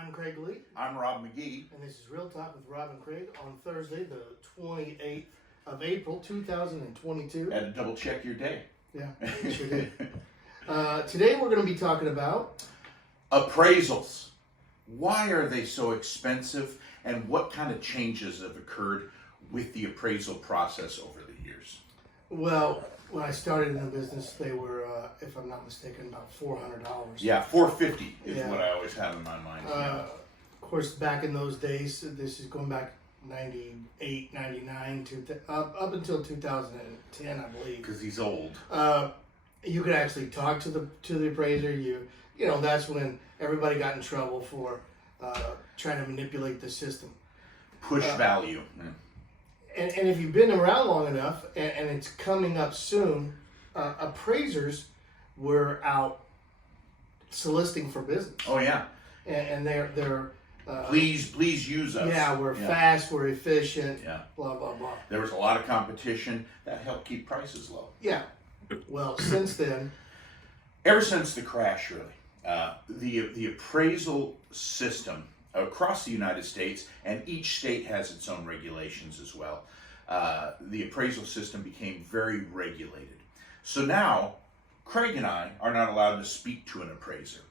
I'm Craig Lee. I'm Robb McGee. And this is Real Talk with Robb and Craig on Thursday, the 28th of April, 2022. Had to double check your day. Yeah, sure did. Today we're going to be talking about appraisals. Why are they so expensive, and what kind of changes have occurred with the appraisal process over the years? Well, when I started in the business, they were, if I'm not mistaken, about $400. Yeah, $450 is Yeah. what I always have in my mind. Of course, back in those days, this is going back 98, 99, up until 2010, I believe. Because he's old. You could actually talk to the appraiser. You know, that's when everybody got in trouble for trying to manipulate the system. Push value. And if you've been around long enough, and it's coming up soon, appraisers were out soliciting for business. Oh yeah. And they're please use us. Yeah, we're fast, we're efficient. Yeah. Blah blah blah. There was a lot of competition that helped keep prices low. Yeah. Well, since then, ever since the crash, really, the appraisal system across the United States, and each state has its own regulations as well. The appraisal system became very regulated. So now, Craig and I are not allowed to speak to an appraiser.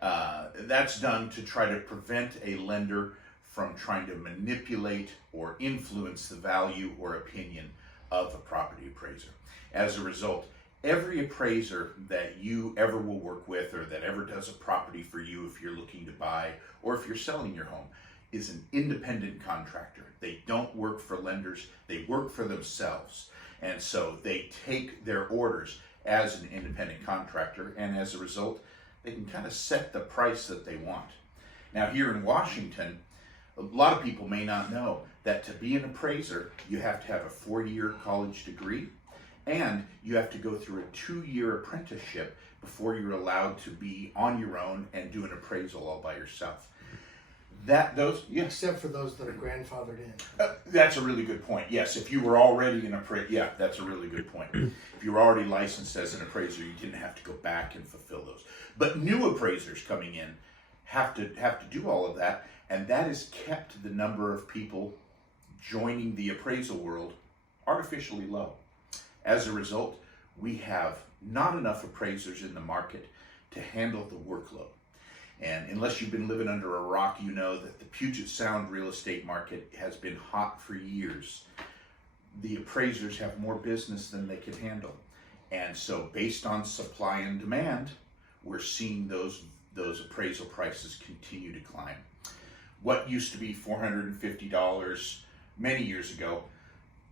That's done to try to prevent a lender from trying to manipulate or influence the value or opinion of a property appraiser. As a result, every appraiser that you ever will work with, or that ever does a property for you if you're looking to buy or if you're selling your home, is an independent contractor. They don't work for lenders, they work for themselves. And so they take their orders as an independent contractor, and as a result, they can kind of set the price that they want. Now here in Washington, a lot of people may not know that to be an appraiser, you have to have a 4-year college degree, and you have to go through a 2-year apprenticeship before you're allowed to be on your own and do an appraisal all by yourself. Except for those that are grandfathered in. That's a really good point. Yes, if you were already an appraiser, yeah, that's a really good point. If you were already licensed as an appraiser, you didn't have to go back and fulfill those. But new appraisers coming in have to do all of that, and that has kept the number of people joining the appraisal world artificially low. As a result, we have not enough appraisers in the market to handle the workload. And unless you've been living under a rock, you know that the Puget Sound real estate market has been hot for years. The appraisers have more business than they can handle. And so based on supply and demand, we're seeing those appraisal prices continue to climb. What used to be $450 many years ago,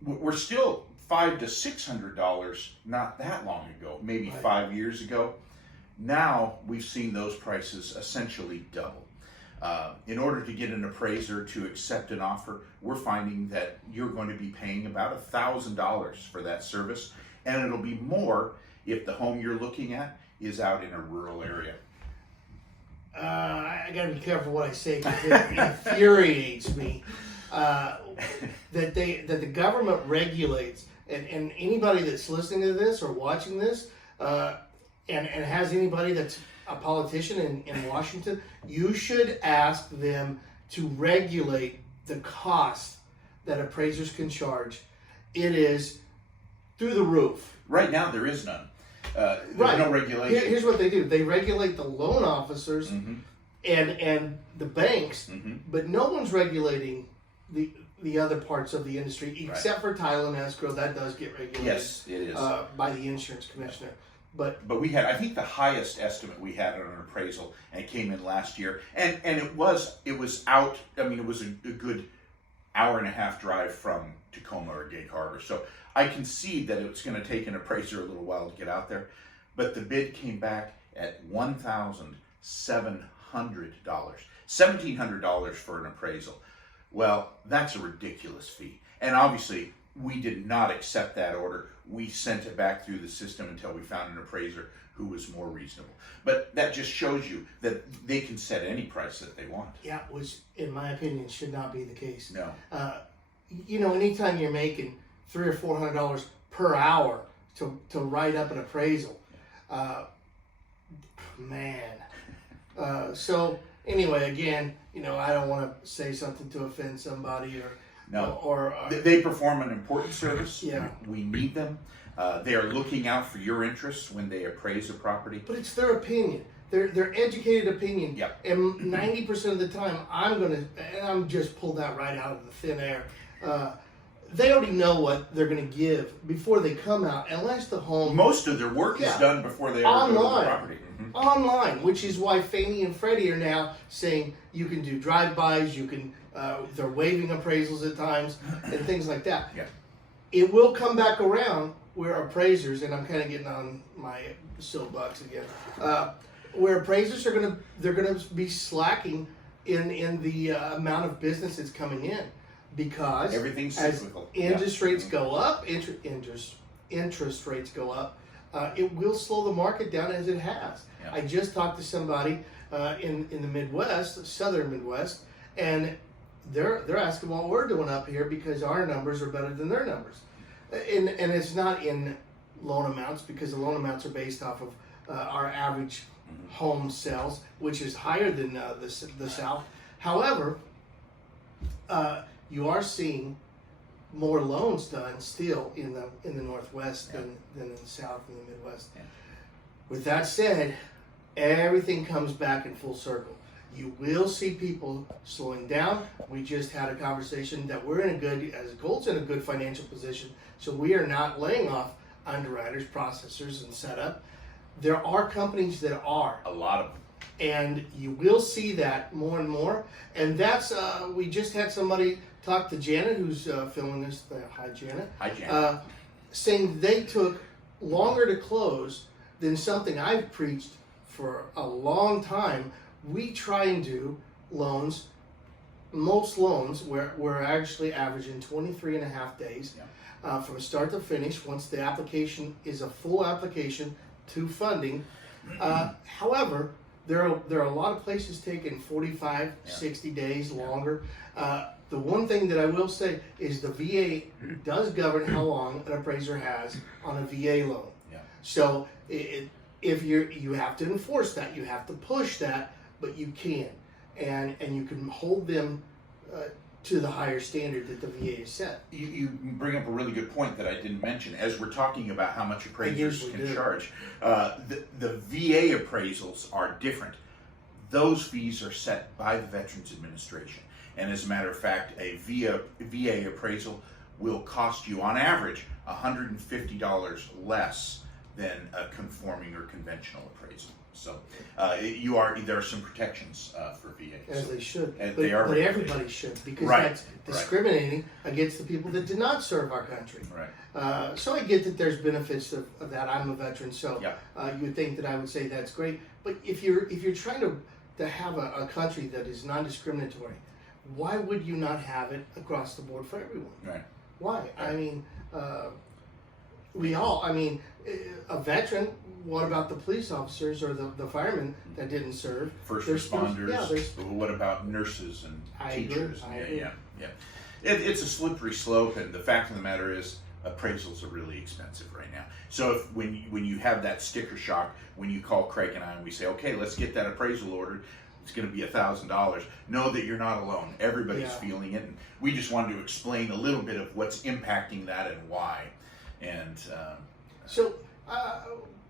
we're still $500 to $600 not that long ago, maybe 5 years ago. Now we've seen those prices essentially double. In order to get an appraiser to accept an offer, we're finding that you're going to be paying about $1,000 for that service, and it'll be more if the home you're looking at is out in a rural area. I gotta be careful what I say because it infuriates me that the government regulates, and anybody that's listening to this or watching this, and has anybody that's a politician in Washington, you should ask them to regulate the cost that appraisers can charge. It is through the roof. Right now there is none. There's no regulation. Here's what they do. They regulate the loan officers and the banks, but no one's regulating the other parts of the industry except for title and escrow. That does get regulated. Yes, it is. By the insurance commissioner. But we had, I think the highest estimate we had on an appraisal, and it came in last year, and it was out, I mean, it was a good hour-and-a-half drive from Tacoma or Gig Harbor. So I concede that it's going to take an appraiser a little while to get out there, but the bid came back at $1,700, $1,700 for an appraisal. Well, that's a ridiculous fee, and obviously we did not accept that order. We sent it back through the system until we found an appraiser who was more reasonable. But that just shows you that they can set any price that they want. Yeah, which in my opinion should not be the case. No. You know, anytime you're making $300 or $400 per hour to write up an appraisal, man. So anyway, again, I don't want to say something to offend somebody or No. or They perform an important service. Yeah. We need them. They are looking out for your interests when they appraise a property. but it's their opinion. Their educated opinion. Yep. And 90% of the time, I'm just pulled that right out of the thin air. They already know what they're gonna give before they come out, unless the home Most of their work is Yeah. done before they ever go to Online. the property. Mhm. online, which is why Fannie and Freddie are now saying you can do drive-bys, you can. They're waiving appraisals at times and things like that. Yeah. It will come back around where appraisers, and I'm kind of getting on my soapbox again, where appraisers are gonna be slacking in the amount of business that's coming in, because Everything's as cyclical. interest rates go up, interest rates go up, it will slow the market down as it has. Yeah. I just talked to somebody in the Midwest, southern Midwest, and they're asking what we're doing up here because our numbers are better than their numbers, and it's not in loan amounts, because the loan amounts are based off of our average home sales, which is higher than the South. However, you are seeing more loans done still in the Northwest than in the South and the Midwest. Yeah. With that said, everything comes back in full circle. You will see people slowing down. We just had a conversation that we're in Gold's in a good financial position, so we are not laying off underwriters, processors, and setup. There are companies that are. A lot of them. And you will see that more and more. And that's, we just had somebody talk to Janet, who's filming this. Hi, Janet. Hi, Janet. Saying they took longer to close than something I've preached for a long time. We try and do loans, most loans, we're actually averaging 23 and a half days from start to finish, once the application is a full application to funding. However, there are a lot of places taking 45, 60 days longer. The one thing that I will say is the VA does govern how long an appraiser has on a VA loan. Yeah. So if you have to enforce that, you have to push that, but you can, and you can hold them to the higher standard that the VA has set. You bring up a really good point that I didn't mention. As we're talking about how much appraisers can charge, the VA appraisals are different. Those fees are set by the Veterans Administration. And as a matter of fact, a VA appraisal will cost you, on average, $150 less than a conforming or conventional appraisal. So there are some protections for VA. As they should. And But, they are but regulated. everybody should, because Right, that's discriminating against the people that did not serve our country. Right. So I get that there's benefits of that. I'm a veteran, so Yeah. you would think that I would say that's great. But if you're trying to have a country that is non-discriminatory, why would you not have it across the board for everyone? Right. Why? I mean, a veteran, what about the police officers or the firemen that didn't serve? First There's still- responders. yeah, there's- What about nurses and I agree, teachers? I agree. Yeah. It's a slippery slope, and the fact of the matter is, appraisals are really expensive right now. So when you have that sticker shock, when you call Craig and I and we say, okay, let's get that appraisal ordered, it's going to be $1,000. Know that you're not alone. Everybody's feeling it, and we just wanted to explain a little bit of what's impacting that and why. And So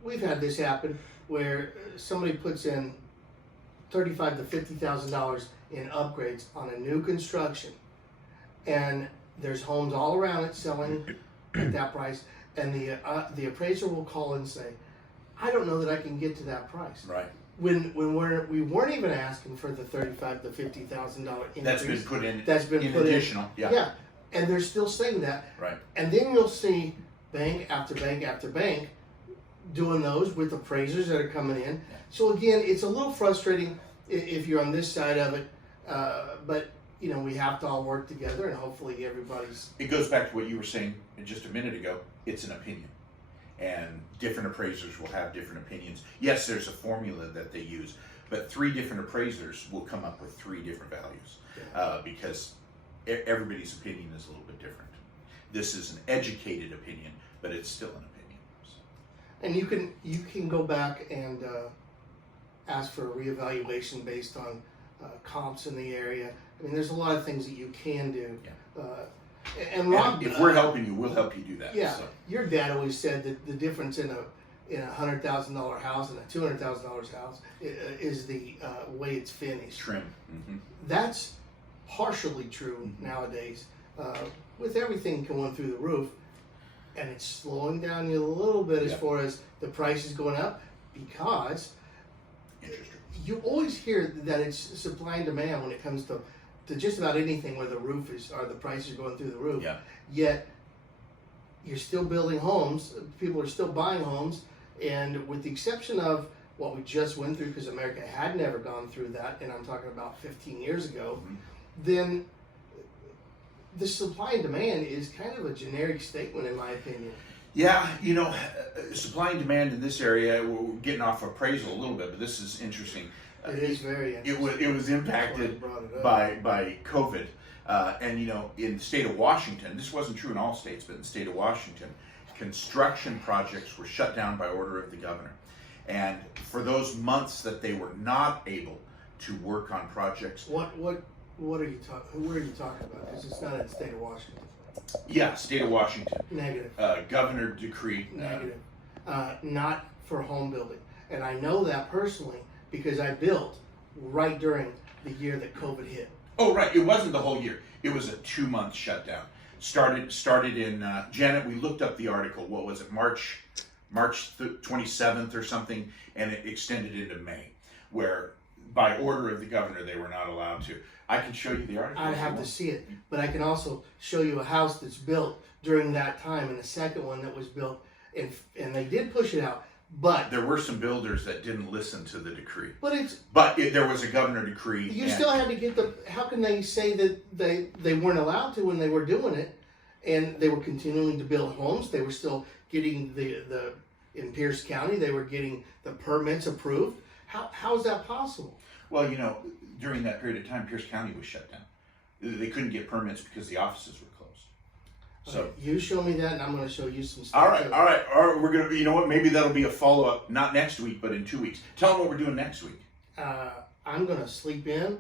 we've had this happen where somebody puts in $35,000 to $50,000 in upgrades on a new construction, and there's homes all around it selling at that price, and the appraiser will call and say, "I don't know that I can get to that price." right. When we weren't even asking for the $35,000 to $50,000 increase. That's been put in. That's been put additional. in. Yeah. And they're still saying that. Right. And then you'll see bank after bank after bank doing those with appraisers that are coming in. So again, it's a little frustrating if you're on this side of it, but we have to all work together, and hopefully everybody's. It goes back to what you were saying just a minute ago. It's an opinion, and different appraisers will have different opinions. Yes, there's a formula that they use, but 3 different appraisers will come up with 3 different values because everybody's opinion is a little bit different. This is an educated opinion, but it's still an opinion. So. And you can go back and ask for a reevaluation based on comps in the area. I mean, there's a lot of things that you can do. Yeah. And Rob, if we're helping you, we'll help you do that. Yeah, So. your dad always said that the difference in a $100,000 house and a $200,000 house is the way it's finished. Trim. Mm-hmm. That's partially true nowadays. With everything going through the roof, and it's slowing down you a little bit as far as the prices going up, because you always hear that it's supply and demand when it comes to just about anything where the roof is or the prices are going through the roof. Yeah. Yet you're still building homes, people are still buying homes, and with the exception of what we just went through, because America had never gone through that, and I'm talking about 15 years ago, then the supply and demand is kind of a generic statement in my opinion. Yeah, supply and demand in this area, we're getting off appraisal a little bit, but this is interesting. It is very interesting. It was impacted by COVID. And in the state of Washington, this wasn't true in all states, but in the state of Washington, construction projects were shut down by order of the governor. And for those months that they were not able to work on projects. What are you talking? Where are you talking about? Because it's not in the state of Washington. Yeah, state of Washington. Negative. Governor decree. Negative. Not for home building. And I know that personally because I built right during the year that COVID hit. Oh, right. It wasn't the whole year. It was a 2-month shutdown. Started in Janet. We looked up the article. What was it? March 27th or something, and it extended into May, where by order of the governor they were not allowed to. I can show you the article. I'd have to see it, but I can also show you a house that's built during that time, and a second one that was built, and they did push it out. But there were some builders that didn't listen to the decree. But there was a governor decree. You still had to get the. How can they say that they weren't allowed to when they were doing it, and they were continuing to build homes? They were still getting the in Pierce County. They were getting the permits approved. How is that possible? Well, during that period of time, Pierce County was shut down. They couldn't get permits because the offices were closed. So okay, you show me that, and I'm going to show you some stuff. All right. We're gonna. You know what? Maybe that'll be a follow up, not next week, but in 2 weeks. Tell them what we're doing next week. I'm going to sleep in.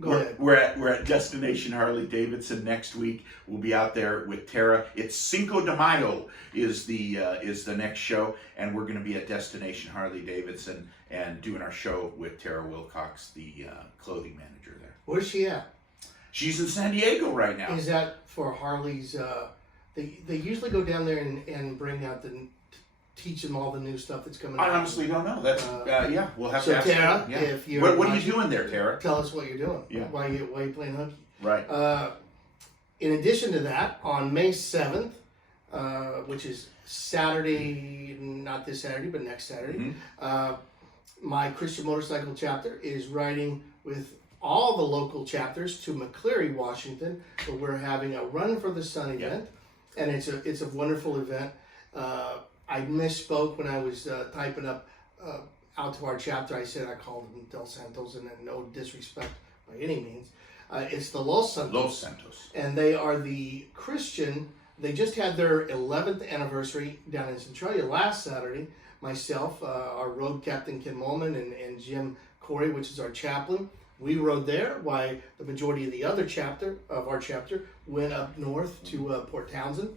Go ahead. We're at Destination Harley-Davidson next week. We'll be out there with Tara. It's Cinco de Mayo is the next show, and we're going to be at Destination Harley-Davidson and doing our show with Tara Wilcox, the clothing manager there. Where's she at? She's in San Diego right now. Is that for Harley's? They usually go down there and bring out teach them all the new stuff that's coming out. I honestly don't know. That's yeah. We'll have to ask Tara, her. Yeah. if you're what are you doing there, Tara? Tell us what you're doing. Yeah. Why you playing hooky? Right. In addition to that, on May 7th, which is Saturday, not this Saturday, but next Saturday, my Christian Motorcycle chapter is riding with all the local chapters to McCleary, Washington, where we're having a Run for the Sun event, and it's a wonderful event. I misspoke when I was typing up out to our chapter. I said I called them Del Santos, and no disrespect by any means. It's the Los Santos. Los Santos. And they are the Christian. They just had their 11th anniversary down in Centralia last Saturday. Myself, our road captain Kim Molman, and Jim Corey, which is our chaplain, we rode there. While the majority of the other our chapter went up north to Port Townsend,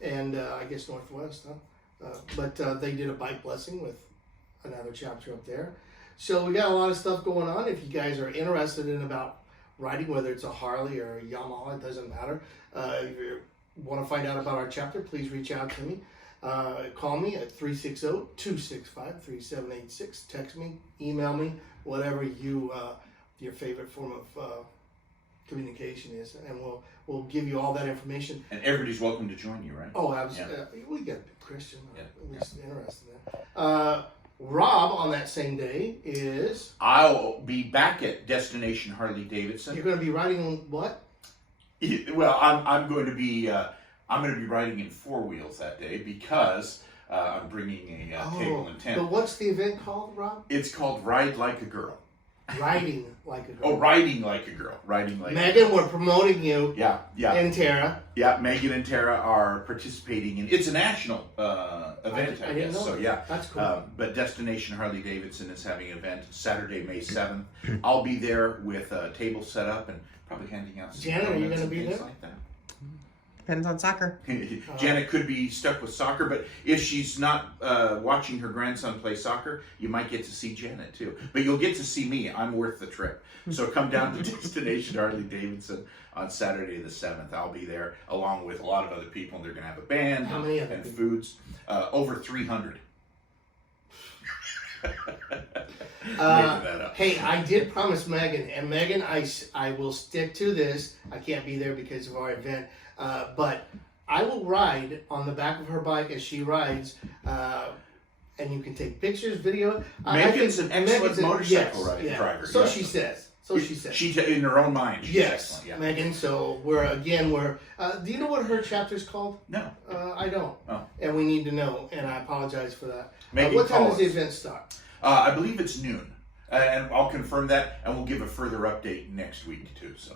and I guess northwest, huh? But they did a bike blessing with another chapter up there. So we got a lot of stuff going on. If you guys are interested in about riding, whether it's a Harley or a Yamaha, it doesn't matter. If you want to find out about our chapter, please reach out to me. Call me at 360-265-3786. Text me, email me, whatever your favorite form of communication is, and we'll give you all that information. And everybody's welcome to join you, right? Oh, absolutely. Yeah. We got a big Christian, at least interested in that. Rob, on that same day, is... I'll be back at Destination Harley-Davidson. You're going to be riding what? Well, I'm going to be riding in 4-wheels that day because I'm bringing a table and tent. But what's the event called, Rob? It's called Ride Like a Girl. Riding like a girl. Oh, riding like a girl. Riding like Megan, we're promoting you. Yeah, yeah. And Tara. Yeah, Megan and Tara are participating in. It's a national event, I didn't guess. know So that. yeah, That's cool. But Destination Harley-Davidson is having an event Saturday, May 7th. I'll be there with a table set up and probably handing out. some Janet, are you donuts gonna and be things there? Like that. Depends on soccer. Janet could be stuck with soccer, but if she's not watching her grandson play soccer, you might get to see Janet too. But you'll get to see me. I'm worth the trip. So come down to Destination Harley-Davidson on Saturday the 7th. I'll be there along with a lot of other people, and they're going to have a band How many other and people? foods. Over 300. Hey, I did promise Megan, and Megan, I will stick to this. I can't be there because of our event, but I will ride on the back of her bike as she rides, and you can take pictures, video. Megan's an excellent motorcycle driver. So yes. she says. So she says. She in her own mind. She's Yes, excellent. Yeah. Megan. So we're. Do you know what her chapter's called? No. I don't. Oh. And we need to know, and I apologize for that. Megan, what time call does the us. event start? I believe it's noon, and I'll confirm that, and we'll give a further update next week too. So.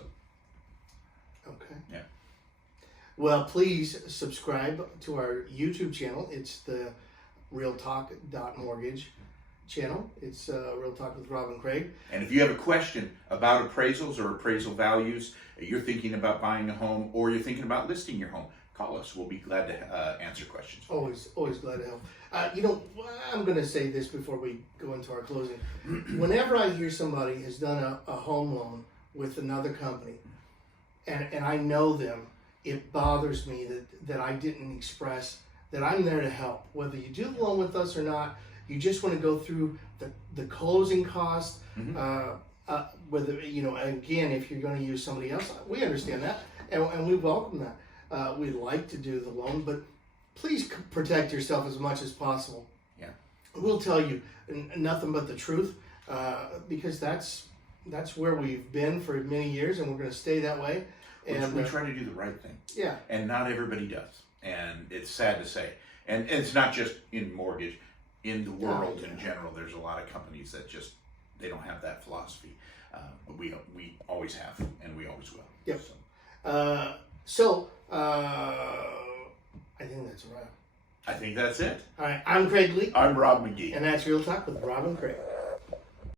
Okay. Yeah. Well, please subscribe to our YouTube channel. It's the realtalk.mortgage channel. It's Real Talk with Rob and Craig. And if you have a question about appraisals or appraisal values, you're thinking about buying a home or you're thinking about listing your home, call us. We'll be glad to answer questions. Always glad to help. I'm going to say this before we go into our closing. Whenever I hear somebody has done a home loan with another company, and I know them, it bothers me that I didn't express that I'm there to help. Whether you do the loan with us or not, you just want to go through the closing costs. Whether again, if you're going to use somebody else, we understand that, and we welcome that. We'd like to do the loan, but please protect yourself as much as possible. Yeah, we'll tell you nothing but the truth, because that's where we've been for many years, and we're going to stay that way. And we try to do the right thing. Yeah. And not everybody does. And it's sad to say. And it's not just in mortgage. In the world in general, there's a lot of companies that just, they don't have that philosophy. But we always have, and we always will. Yep. So. I think that's a wrap. I think that's it. All right, I'm Craig Lee. I'm Rob McGee. And that's Real Talk with Rob and Craig.